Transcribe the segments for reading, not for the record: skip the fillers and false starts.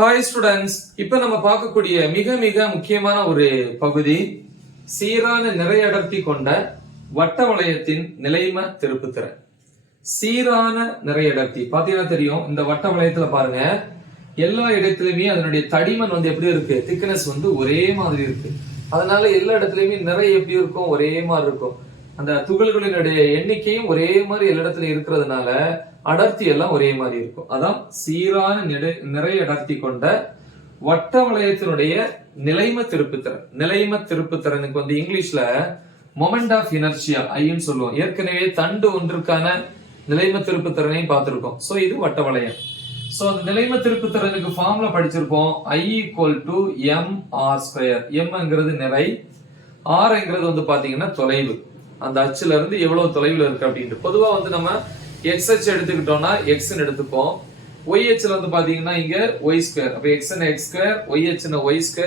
Hi students, இப்ப நம்ம பார்க்கக்கூடிய மிக மிக முக்கியமான ஒரு பகுதி சீரான நிறை அடர்த்தி கொண்ட வட்ட வளையத்தின் நிலைம திருப்புத்திறன். சீரான நிறை அடர்த்தி பாத்தீங்கன்னா தெரியும். இந்த வட்ட வளையத்துல பாருங்க, எல்லா இடத்துலயுமே அதனுடைய தடிமன் எப்படி இருக்கு, திக்னஸ் ஒரே மாதிரி இருக்கு. அதனால எல்லா இடத்துலயுமே நிறை எப்படி இருக்கும், ஒரே மாதிரி இருக்கும். அந்த துகள்களினுடைய எண்ணிக்கையும் ஒரே மாதிரி எல்லா இடத்துலயும் இருக்கிறதுனால அடர்த்தி எல்லாம் ஒரே மாதிரி இருக்கும். அதான் சீரான நிறை அடர்த்தி கொண்ட வட்ட வளையத்தினுடைய நிலைம திருப்புத்திறன். நிலைம திருப்புத்திறனுக்கு இங்கிலீஷ்ல மொமெண்ட் ஆஃப் இனர்ஷியா ஐன்னு சொல்லுவோம். ஏற்கனவே தண்டு ஒன்றுக்கான நிலைம திருப்புத்திறனையும் பார்த்திருக்கோம். சோ இது வட்ட வளையம். சோ அந்த நிலைம திருப்புத்திறனுக்கு ஃபார்முலா படிச்சிருப்போம். I = mr². mங்கிறது நிறை, rங்கிறது பாத்தீங்கன்னா தொலைவு. அந்த அச்சுல இருந்து எவ்வளவு தொலைவில் இருக்கு அப்படின்ட்டு. பொதுவா நம்ம x அச்சு எடுத்துக்கிட்டோம்னா x ன்னு எடுத்துப்போம். y அச்சுல பாத்தீங்கன்னா இங்க y². அப்ப x னா x², y அச்சுனா y².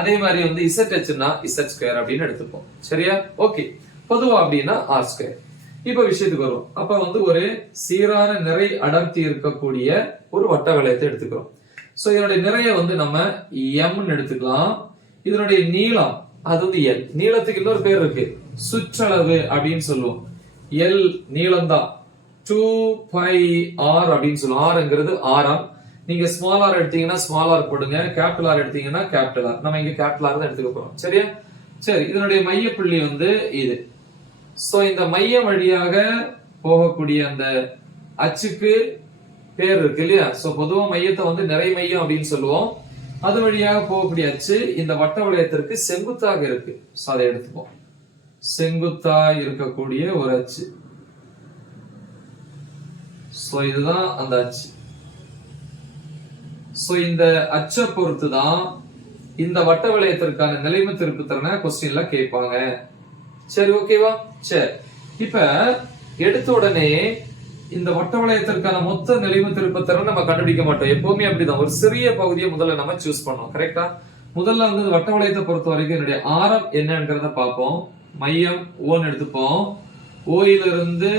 அதே மாதிரி z அச்சுனா z² அப்படின்னு எடுத்துப்போம். சரியா? ஓகே. பொதுவா அப்படின்னா r². இப்ப விஷயத்துக்கு வரும். அப்ப ஒரு சீரான நிறை அடர்த்தி இருக்கக்கூடிய ஒரு வட்ட வளையத்தை எடுத்துக்கிறோம். சோ இதனுடைய நிறைய நம்ம m ன்னு எடுத்துக்கலாம். இதனுடைய நீளம் அது L. நீளத்துக்கு இன்னொரு பேர் இருக்கு, சுற்றளவு அப்படின்னு சொல்லுவோம். L நீளம் தான் 2πr அப்படின்னு சொல்லுவோம். rங்கிறது ஆரம். நீங்க ஸ்மால் r எடுத்தீங்கன்னா ஸ்மால் r போடுங்க, கேபிட்டல் R எடுத்தீங்கன்னா கேபிட்டல் R. நம்ம இங்க கேபிட்டல் R தான் எடுத்துக்க போறோம். சரியா? சரி, இதனுடைய மைய புள்ளி இது. சோ இந்த மையம் வழியாக போகக்கூடிய அந்த அச்சுக்கு பேர் இருக்கு இல்லையா? சோ பொதுவா மையத்தை நிறை மையம் அப்படின்னு சொல்லுவோம். அது வழியாக போகக்கூடிய அச்சு இந்த வட்ட வளையத்திற்கு செங்குத்தாக இருக்கு. சோ அதை எடுத்துப்போம். செங்குத்தா இருக்கக்கூடிய ஒரு அச்சு. சோ இதுதான் அந்த அச்சு. சோ இந்த அச்சை பொறுத்துதான் இந்த வட்ட வளையத்திற்கான நிலைம திருப்புத்திறனை கொஸ்டின்ல கேட்பாங்க. சரி, ஓகேவா? சரி, இப்ப எடுத்த உடனே இந்த வட்ட வளையத்திற்கான மொத்த நிலைம திருப்புத்திறன் நம்ம கண்டுபிடிக்க மாட்டோம். எப்பவுமே அப்படிதான். ஒரு சிறிய பகுதியை முதல்ல நம்ம சூஸ் பண்ணோம். கரெக்டா? முதல்ல வட்ட வளையத்தை பொறுத்த வரைக்கும் என்னுடைய ஆரம் என்னங்கிறத பார்ப்போம். மையம் ஓன்னு எடுத்துப்போம். ஓயிலிருந்து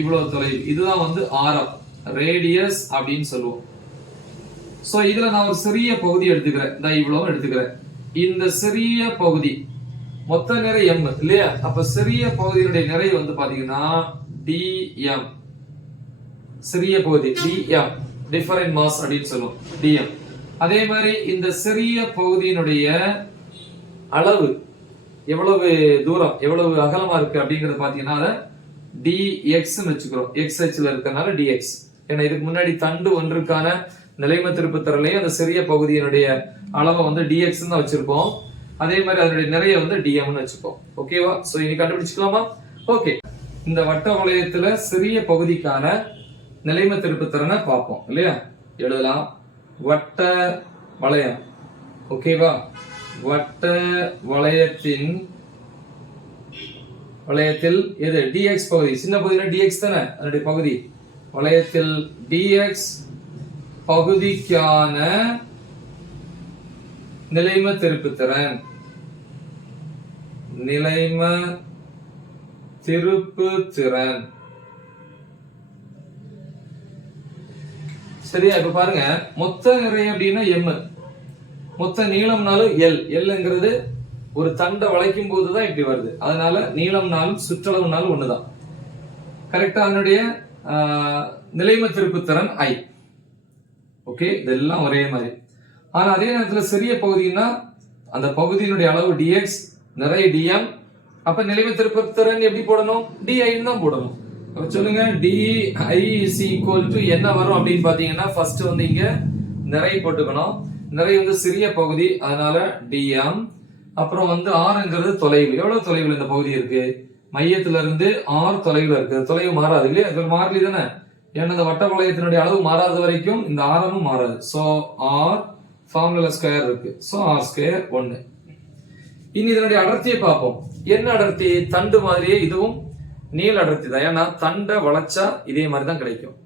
இவ்வளவு தொலைவு, இதுதான் ஆரம், ரேடியஸ் அப்படின்னு சொல்லுவோம். சோ இதுல நான் ஒரு சிறிய பகுதி எடுத்துக்கிறேன். இவ்வளவு எடுத்துக்கிறேன். இந்த சிறிய பகுதி மொத்த நிறை m இல்லையா? அப்ப சிறிய பகுதியினுடைய நிறை பாத்தீங்கன்னா dm. சிறிய பகுதி dm, டிஃபரண்ட் மாஸ் அப்படின்னு சொல்லுவோம், dm. அதே மாதிரி இந்த சிறிய பகுதியினுடைய அளவு எவ்வளவு தூரம், எவ்வளவு அகலமா இருக்கு அப்படிங்கறது பாத்தீங்கன்னா dx ன்னு வச்சுக்கிறோம். x அச்சுல இருக்கறனால dx. ஏன்னா இதுக்கு முன்னாடி தண்டு ஒன்றுக்கான நிலைம திருப்புத்திறன்லயே அந்த சிறிய பகுதியினுடைய அளவை dx ன்னு தான் வச்சிருப்போம். அதே மாதிரி அதனுடைய நிறைய dm ன்னு வச்சுப்போம். ஓகேவா? சோ இனி கண்டுபிடிச்சுக்கலாமா? ஓகே. இந்த வட்ட வளையத்துல சிறிய பகுதிக்கான நிலைம திருப்புத்திறனை பார்ப்போம் இல்லையா? எழுதலாம். வட்ட வளையம். ஓகேவா? வட்ட வளையத்தில் எது dx பகுதி, சின்ன பகுதினா dx தானே அதனுடைய பகுதி. வளையத்தில் dx பகுதிக்கான நிலைம திருப்புத்திறன். நிலைம திருப்புத்திறன். சரியா? இப்ப பாருங்க, மொத்த நிறை அப்படின்னா m, மொத்த நீளம்னாலும் L. Lங்கிறது ஒரு தண்டை வளைக்கும் போதுதான் இப்படி வருது. அதனால நீளம்னாலும் சுற்றளவுனாலும் ஒண்ணுதான். கரெக்டா? அதனுடைய நிலைம திருப்புத்திறன் I. ஓகே, இதெல்லாம் ஒரே மாதிரி. ஆனா அதே நேரத்துல சிறிய பகுதினா அந்த பகுதியினுடைய அளவு dx, நிறை dm. அப்ப நிலைம திருப்புத்திறன் எப்படி போடணும்? di தான் போடணும். சொல்லுங்க, di = என்ன வரும் அப்படின்னு பாத்தீங்கன்னா ஃபர்ஸ்ட் இங்க நிறை போட்டுக்கணும். நிறை சிறிய பகுதி, அதனால dm. அப்புறம் rங்கிறது தொலைவு. எவ்வளவு தொலைவில் இந்த பகுதி இருக்கு? மையத்துல இருந்து r தொலைவில் இருக்கு. தொலைவு மாறாது இல்லையா? இது மாறலி தானே? ஏன்னா இந்த வட்ட வளையத்தினுடைய அளவு மாறாத வரைக்கும் இந்த ஆரமும் மாறாது. சோ r ஃபார்முலா ஸ்கொயர் இருக்கு. So r² 1. இனி இதனுடைய அடர்த்தியை பார்ப்போம். என்ன அடர்த்தி? தண்டு மாதிரியே இதுவும் நீள அடர்த்தி தான். ஏன்னா தண்டை வளைச்சா இதே மாதிரி தான் கிடைக்கும்.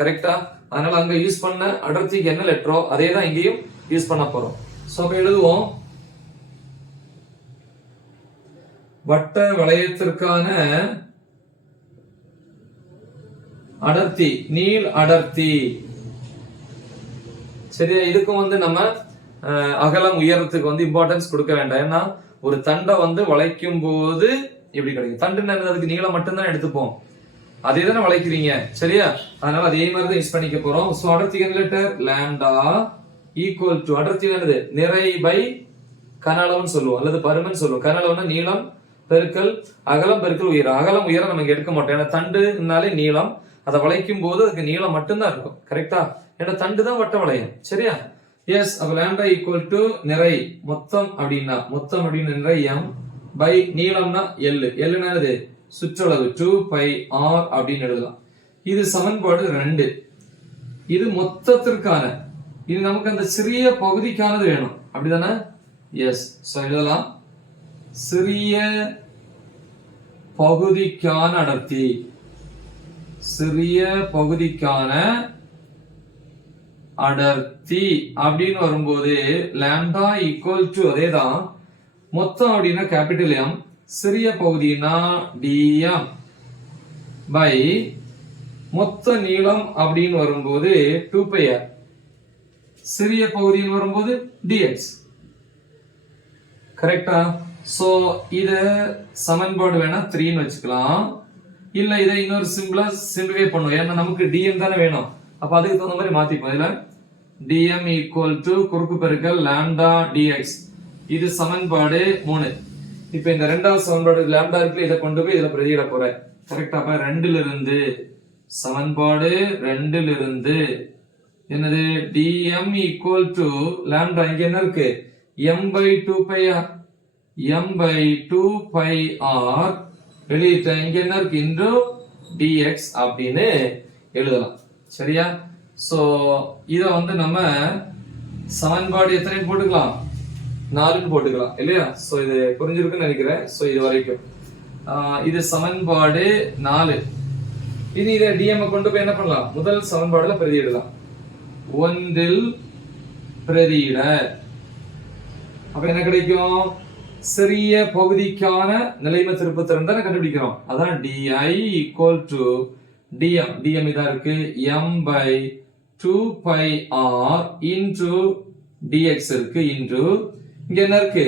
கரெக்டா? அதனால அங்க யூஸ் பண்ண அடர்த்திக்கு என்ன லெட்டரோ அதே தான் இங்கேயும் யூஸ் பண்ண போறோம். சோ அப்ப எழுதுவோம். வட்ட வளையத்திற்கான அடர்த்தி, நீள் அடர்த்தி சரியா? இதுக்கும் வந்து நம்ம அகலம் உயரத்துக்கு வந்து இம்பார்ட்டன்ஸ் கொடுக்க வேண்டாம். ஏன்னா ஒரு தண்டை வந்து வளைக்கும் போது எப்படி கிடைக்கும்? தண்டு அதுக்கு நீளம் மட்டும்தான் எடுத்துப்போம், அதே தானே வளைக்கிறீங்க, சரியா? அதனால அதே மாதிரி தான் யூஸ் பண்ணிக்க போறோம். சோ அடர்த்தி லெட்டர் லாம்டா ஈக்குவல் டு அடர்த்தி என்னது? நிறை பை கன அளவுன்னு சொல்லுவோம், அல்லது பருமன் சொல்லுவோம். கன அளவுனா நீளம் பெருக்கல் அகலம் பெருக்கல் உயரம். அகலம் உயரம் நம்ம இங்க எடுக்க மாட்டோம், ஏன்னா தண்டுனாலே நீளம், அதை வளைக்கும் போது அதுக்கு நீளம் மட்டும்தான் இருக்கும், கரெக்டா? ஏன்னா தண்டு தான் வட்ட வளையம், சரியா? எஸ். அப்ப லாம்டா ஈக்குவல் டு நிறை மொத்தம் அப்படின்னா நிறை எம் பை நீளம்னா எல். எல்லுனா சுற்றளவு 2πr அப்படின்னு எழுதலாம். இது சமன்பாடு 2. இது மொத்தத்திற்கான, இது நமக்கு அந்த சிறிய பகுதிக்கானது வேணும், அப்படிதானே? எஸ். சோ எழுதலாம் சிறிய பகுதிக்கான அடர்த்தி. சிறிய பகுதிக்கான அடர்த்தி அப்படின்னு வரும்போது லாம்டா ஈக்குவல் டு அதேதான் மொத்தம் அப்படின்னா கேபிட்டல் எம், சிறிய பகுதினா dm பை மொத்த நீளம் அப்படின்னு வரும்போது 2πr, சிறிய பகுதின்னு வரும்போது dx, கரெக்டா? சோ இத சமன்பாடு வேணா 3ன்னு வச்சுக்கலாம், இல்ல இதை இன்னொரு சிம்பிளிஃபை பண்ணுவோம், ஏன்னா நமக்கு dm தானே வேணும். அப்ப அதுக்கு தகுந்த மாதிரி மாத்திப்போம். இதுல dm ஈக்குவல் டு குறுக்கு பெருக்கல் லாம்டா dx. இது சமன்பாடு 3. இப்ப இந்த இரண்டாவது சமன்பாடு லாம்டா இருக்குல்ல, இதை கொண்டு போய் இதுல பிரதியிட போறேன், கரெக்டா? அப்ப 2ல இருந்து சமன்பாடு 2ல இருந்து என்னது? dm ஈக்குவல் டு லாம்டா இங்க என்ன இருக்கு? m by 2πr, m by 2πr வெளியிட்ட இங்க என்ன இருக்கு? இன்டு dx அப்படின்னு எழுதலாம், சரியா? சோ இத வந்து நம்ம சமன்பாடு எத்தனை போட்டுக்கலாம்? 4ன்னு போட்டுக்கலாம், இல்லையா? சோ இது புரிஞ்சிருக்குன்னு நினைக்கிறேன். சோ இது வரைக்கும் இது சமன்பாடு 4. இனி இதை dm கொண்டு போய் என்ன பண்ணலாம்? முதல் சமன்பாடுல பிரதியிடலாம். 1ல் பிரதியிட அப்ப என்ன கிடைக்கும்? சிறிய பகுதிக்கான நிலைம திருப்புத்திறன் தானே கண்டுபிடிக்கிறோம். அதான் di equal to dm. dm இதா இருக்கு, m by 2πr into dx இருக்கு, இன்டு இங்க என்ன இருக்கு?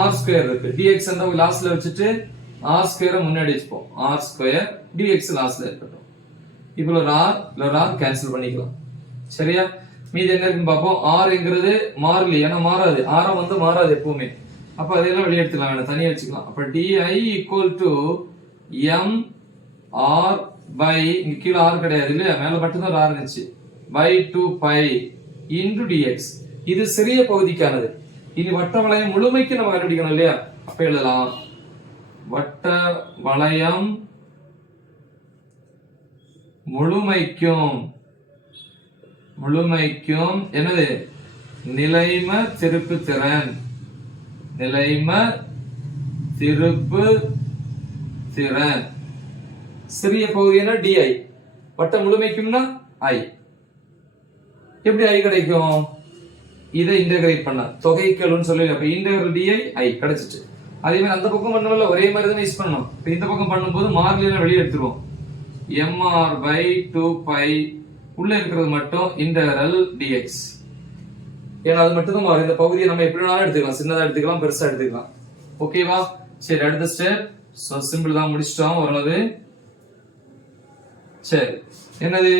r ஸ்கொயர் இருக்கு. dx லாஸ்ட்ல வச்சுட்டு r ஸ்கொயரை முன்னாடி வச்சுப்போம், r ஸ்கொயர் dx லாஸ்ட்ல இருக்கட்டும். இப்போ r கேன்சல் பண்ணிக்கலாம், சரியா? மீதி என்ன இருக்குன்னு பார்ப்போம். r என்கிறது மாறல, ஏன்னா மாறாது, ஆரம் வந்து மாறாது எப்பவுமே. அப்ப அதெல்லாம் வெளியே எடுத்துக்கலாம், வேணா தனியா வச்சுக்கலாம். அப்ப di equal to m r by இங்க கீழே r கிடையாது இல்லையா, மேல மட்டும் தான் r இருந்துச்சு, by 2π into dx. இது சிறிய பகுதிக்கானது. இனி வட்ட வளையம் முழுமைக்கு நம்ம கண்டுபிடிக்கணும் இல்லையா? அப்ப எழுதலாம் வட்ட வளையம் முழுமைக்கும் என்னது? நிலைம திருப்பு திறன். நிலைம திருப்பு திறன் சிறிய பகுதினா di, வட்ட முழுமைக்கும்னா i. எப்படி i கிடைக்கும்? இதை இன்டகிரேட் பண்ண தொகைக்கெழுன்னு சொல்லி, அப்ப இன்டகிரல் di i கிடைச்சிச்சு. அதே மாதிரி அந்த பக்கம் பண்ணல, ஒரே மாதிரி தான் யூஸ் பண்ணணும். இப்ப இந்த பக்கம் பண்ணும்போது மாறிலியெல்லாம் வெளியே எடுத்துருவோம். mr by 2π உள்ள இருக்கிறது மட்டும் இன்டகிரல் dx. ஏன்னா அது மட்டும் தான் மாறும். இந்த பகுதியை நம்ம எப்படி வேணாலும் எடுத்துக்கலாம், சின்னதா எடுத்துக்கலாம், பெருசா எடுத்துக்கலாம், ஓகேவா? சரி, அடுத்த ஸ்டெப். சோ சிம்பிள் தான் முடிச்சிட்டோம் ஓரளவு. சரி, என்னது?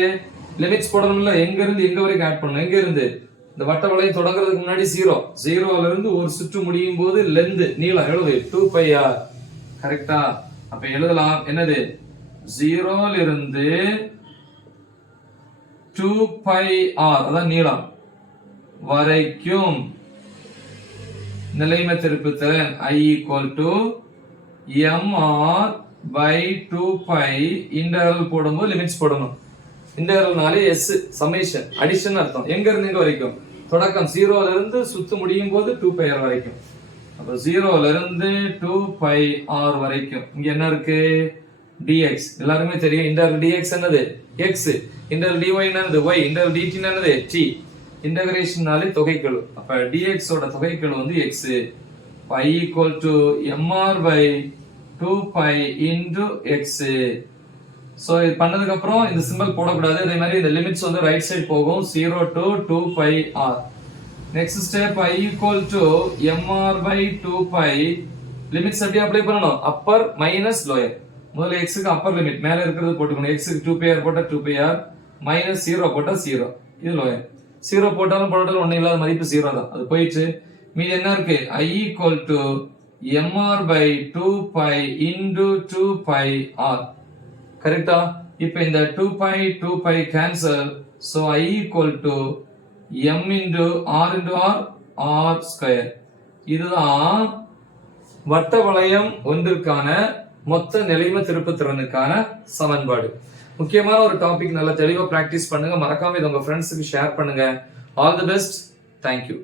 லிமிட்ஸ் போடணும்ல, எங்க இருந்து எங்க வரைக்கும் ஆட் பண்ணணும்? எங்க இருந்து? இந்த வட்ட வளையம் தொடங்குறதுக்கு முன்னாடி 0ல இருந்து ஒரு சுற்று முடியும் போது லென்த் நீளம் எவ்வளவு? 2πr, கரெக்டா? அப்ப எழுதலாம் என்னது? 0ல இருந்து 2πr அதான் நீளம் வரைக்கும் நிலைம திருப்புத்திறன் i equal to mr by 2π. Integral போடும்போது லிமிட்ஸ் போடணும். இன்டகிரல்னாலே s சம்மேஷன் அடிஷன் அர்த்தம். எங்க இருந்து எங்க வரைக்கும்? தொடக்கம் 0ல இருந்து சுத்து முடியும் போது 2πr வரைக்கும். அப்ப 0ல இருந்து 2πr வரைக்கும் இங்க என்ன இருக்கு? dx. எல்லாருமே தெரியும் இன்டகிரல் dx என்னது? x. இன்டகிரல் dy என்னது? y. இன்டகிரல் dt என்னது? t. இன்டகிரேஷன்னாலே தொகைக்கெழு. அப்ப dx ஓட தொகைக்கெழு வந்து x. i equal to mr by 2π into x. So இது பண்ணதுக்கு அப்புறம் இந்த சிம்பிள் போடக்கூடாது. அதே மாதிரி இந்த லிமிட்ஸ் வந்து ரைட் சைடு போகும் 0 to 2 pi r. Next step I equal to mr by 2 pi. Limits எப்படி அப்ளை பண்ணணும்? Appar minus lower. முதல்ல x க்கு அப்பர் லிமிட் மேல இருக்கிறது போட்டுக்கணும். x க்கு 2 pi r போட்டா 2 pi r மைனஸ் 0 போட்டா 0. இது லோயர். 0 போட்டாலும் போட்டாலும் ஒண்ணும் இல்லாத மதிப்பு 0 தான். அது போயிடுச்சு. மீதி என்ன இருக்கு? I equal to mr by 2 pi into 2 pi r. கரெக்டா? இப்போ இந்த 2 pi cancel. So I equal to m into r r square. இதுதான் வட்ட வளையம் ஒன்றிற்கான மொத்த நிலைம திருப்புத்திறனுக்கான சமன்பாடு. முக்கியமான ஒரு டாபிக், நல்லா தெளிவா பிராக்டிஸ் பண்ணுங்க. மறக்காம இதை உங்க ஃப்ரெண்ட்ஸுக்கு ஷேர் பண்ணுங்க. All the best. தேங்க்யூ.